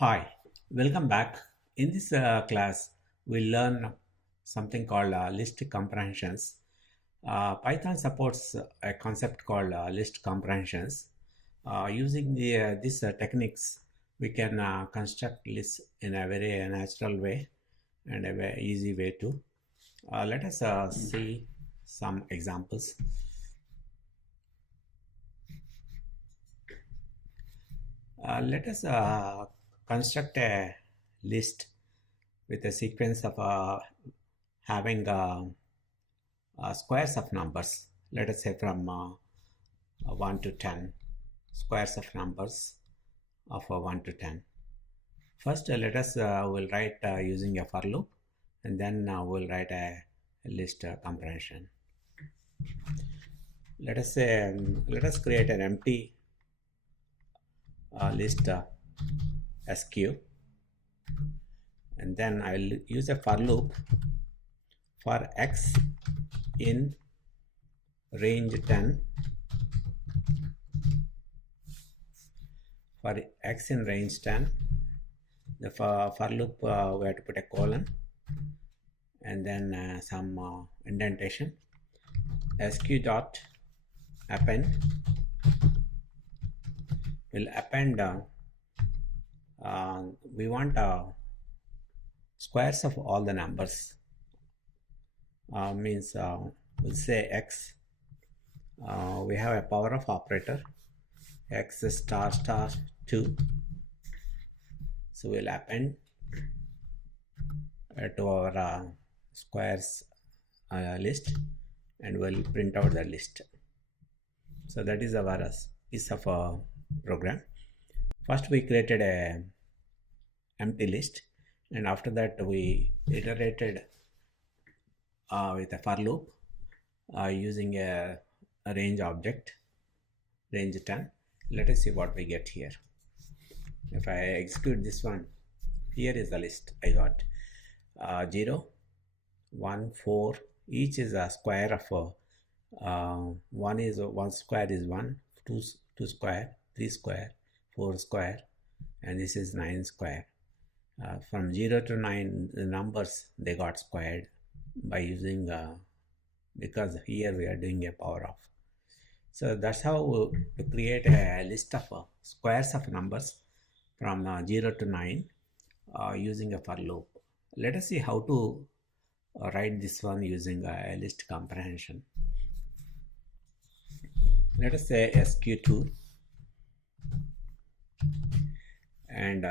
Hi, welcome back. In this class, we'll learn something called list comprehensions. Python supports a concept called list comprehensions. Using these techniques, we can construct lists in a very natural way and a very easy way too. Let us see some examples. Let us construct a list with a sequence of having squares of numbers. Let us say from 1 to 10, squares of numbers of 1 to 10. First, let us will write using a for loop, and then we'll write a list comprehension. Let us say, let us create an empty list SQ, and then I'll use a for loop for x in range 10. For x in range 10, the for loop we have to put a colon and then some indentation. SQ dot append will append we want squares of all the numbers. Means we'll say x, we have a power of operator x star star 2, so we'll append to our squares list and we'll print out the list. So that is our piece of a program. First we created a empty list, and after that we iterated with a for loop using a range object, range 10. Let us see what we get here. If I execute this one, here is the list I got. 0, 1, 4, each is a square of 1 square is 1, 2 square, 3 square, 4 square, and this is 9 square. From 0 to 9, the numbers they got squared by using because here we are doing a power of. So that's how to create a list of squares of numbers from 0 to 9 using a for loop. Let us see how to write this one using a list comprehension. Let us say SQ2 and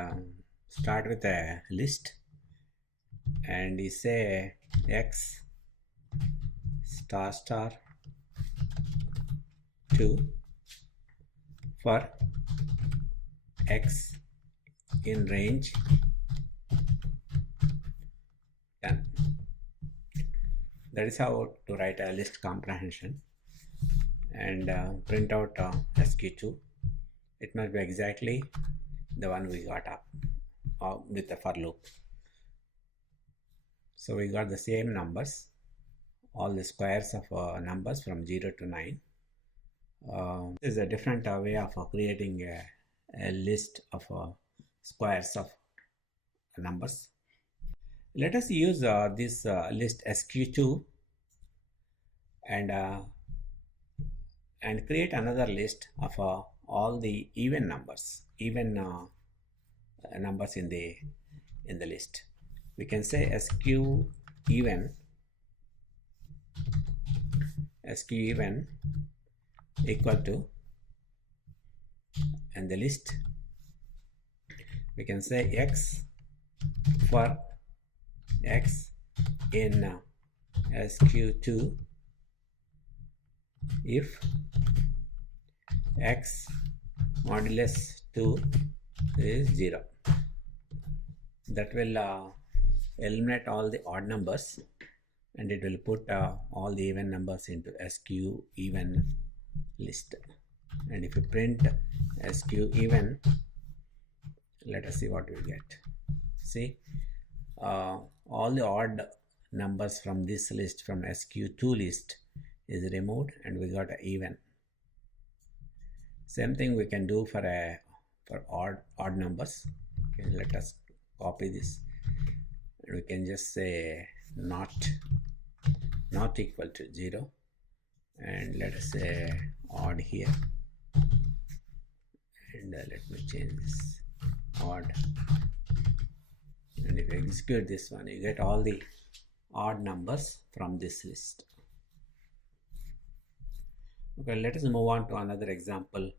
start with a list, and we say x star star 2 for x in range 10. That is how to write a list comprehension and print out SQ2. It must be exactly the one we got up with the for loop. So we got the same numbers, all the squares of numbers from 0 to 9. This is a different way of creating a list of squares of numbers. Let us use this list SQ2 and create another list of all the even numbers, numbers in the list. We can say SQ even equal to, and the list we can say x for x in SQ2 if x modulus 2 is 0. That will eliminate all the odd numbers and it will put all the even numbers into SQ even list. And if you print SQ even, let us see what we get. See, all the odd numbers from this list, from SQ2 list, is removed and we got even. Same thing we can do for odd numbers. Okay, let us copy this, and we can just say not equal to 0, and let us say odd here, and let me change this odd, and if you execute this one, you get all the odd numbers from this list. Okay, let us move on to another example.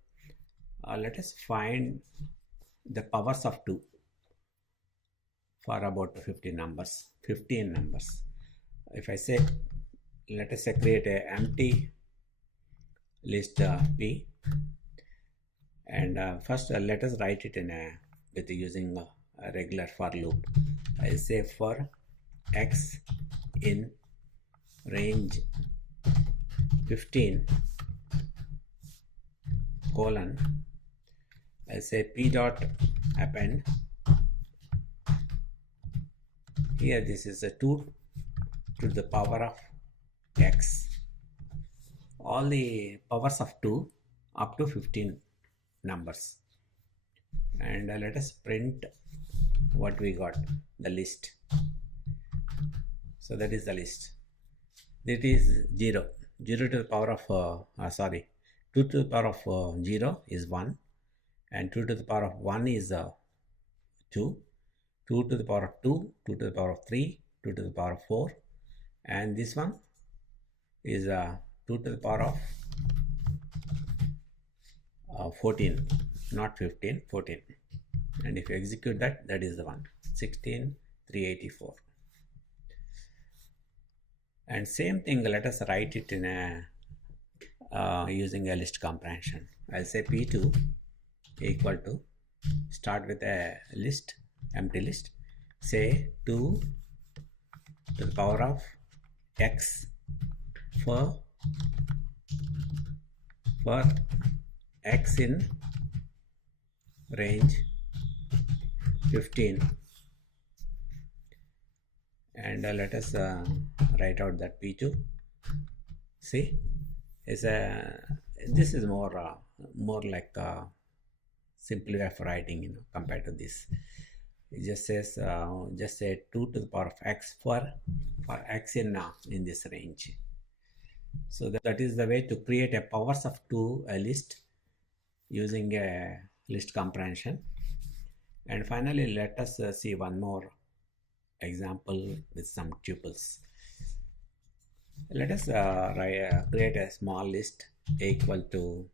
Let us find the powers of 2 for about 15 numbers. If I say, let us say create an empty list P, and first let us write it in with using a regular for loop. I say for x in range 15 colon, I say p dot append. Here this is a 2 to the power of x, all the powers of 2 up to 15 numbers, and let us print what we got, the list. So that is the list. That is 0 to the power of 2 to the power of 0 is 1, and 2 to the power of 1 is 2, 2 to the power of 2, 2 to the power of 3, 2 to the power of 4, and this one is 2 to the power of 14, not 15, 14. And if you execute that, that is the one, 16,384. And same thing, let us write it in using a list comprehension. I'll say P2 equal to, start with a list, empty list, say 2 to the power of x for x in range 15, and let us write out that P2. See, is this is more like a simple way of writing, compared to this. It just says just say 2 to the power of x for x in this range. So that is the way to create a powers of 2 list using a list comprehension. And finally, let us see one more example with some tuples. Let us create a small list equal to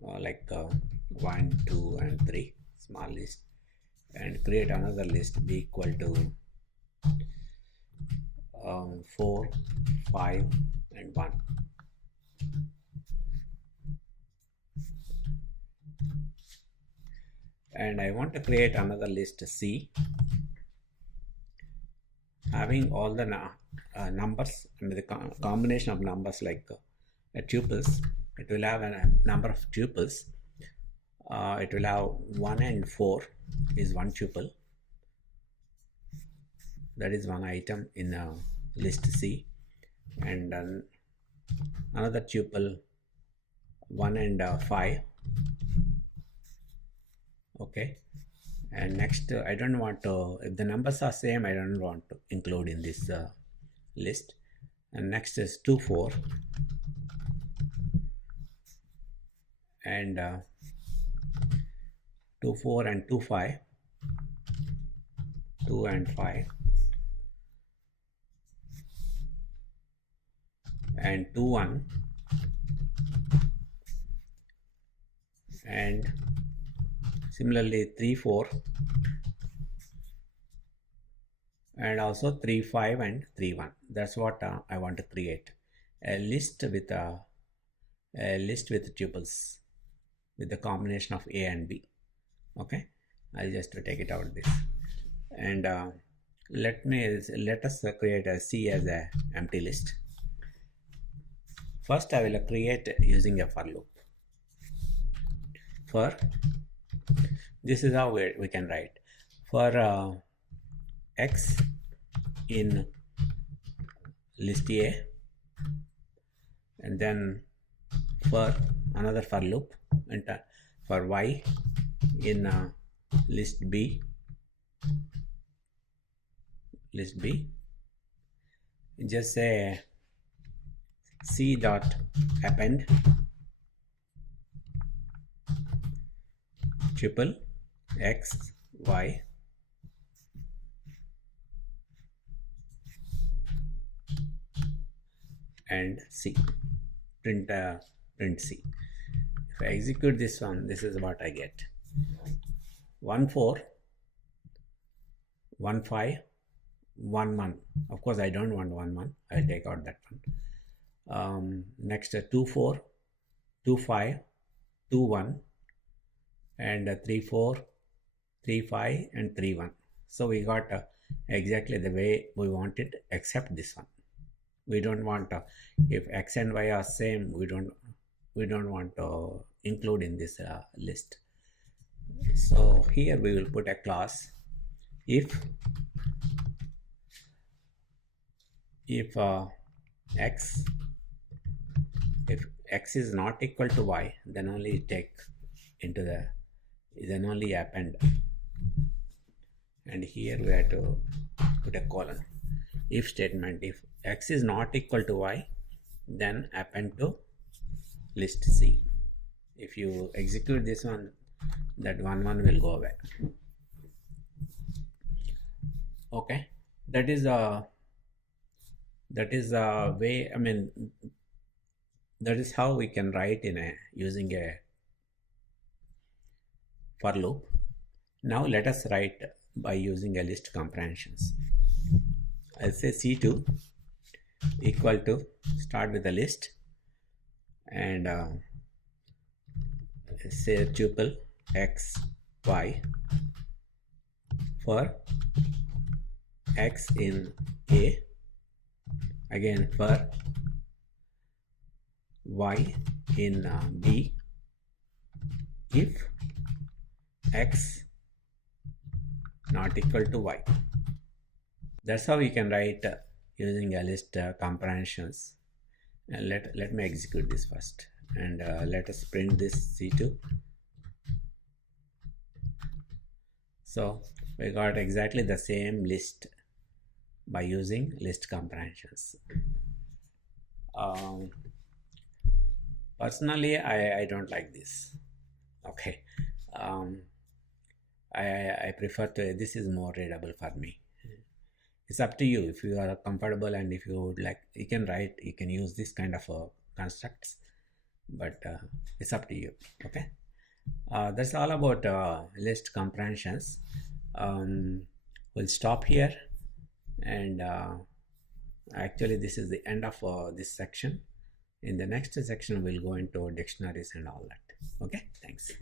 1, 2, and 3, small list, and create another list b equal to 4, 5, and 1. And I want to create another list C having all the numbers, the combination of numbers like tuples. It will have a number of tuples. It will have 1 and 4 is one tuple. That is one item in list C, and another tuple 1 and 5. Okay, and next I don't want to, if the numbers are same, I don't want to include in this list. And next is 2, 4, and 2, 4, and 2, 5, 2 and 5, and 2, 1, and similarly 3, 4, and also 3, 5, and 3, 1. That's what I want to create, a list with tuples with the combination of A and B. Okay, I'll just take it out this, and let us create a C as a empty list. First I will create using a for loop. For this is how we can write, for x in list A, and then for another for loop, and for y in list B, just say C dot append triple X, Y, and C. Print C. If I execute this one, this is what I get. 1 4 1 5 1 1. Of course, I don't want 1 1. I'll take out that one. Next 2 4 2 5 2 1 and 3 4 3 5 and 3 1. So we got exactly the way we want it, except this one. We don't want if X and Y are same, we don't want to include in this list. So here we will put a class if X is not equal to Y, then only take into the, then only append, and here we have to put a colon. If statement, if X is not equal to Y, then append to list C. If you execute this one, that 1 1 will go away. Okay, that is a way, I mean, that is how we can write in using a for loop. Now let us write by using a list comprehensions. I'll say C2 equal to, start with a list and say tuple X, Y for X in A, again for Y in B, if X not equal to Y. That's how we can write using a list comprehensions. And let me execute this first, and let us print this C2. So we got exactly the same list by using list comprehensions. Personally, I don't like this. Okay, I prefer to, this is more readable for me. It's up to you. If you are comfortable and if you would like, you can write, you can use this kind of constructs, but it's up to you. Okay, that's all about list comprehensions. We'll stop here, and actually this is the end of this section. In the next section we'll go into dictionaries and all that. Okay, thanks.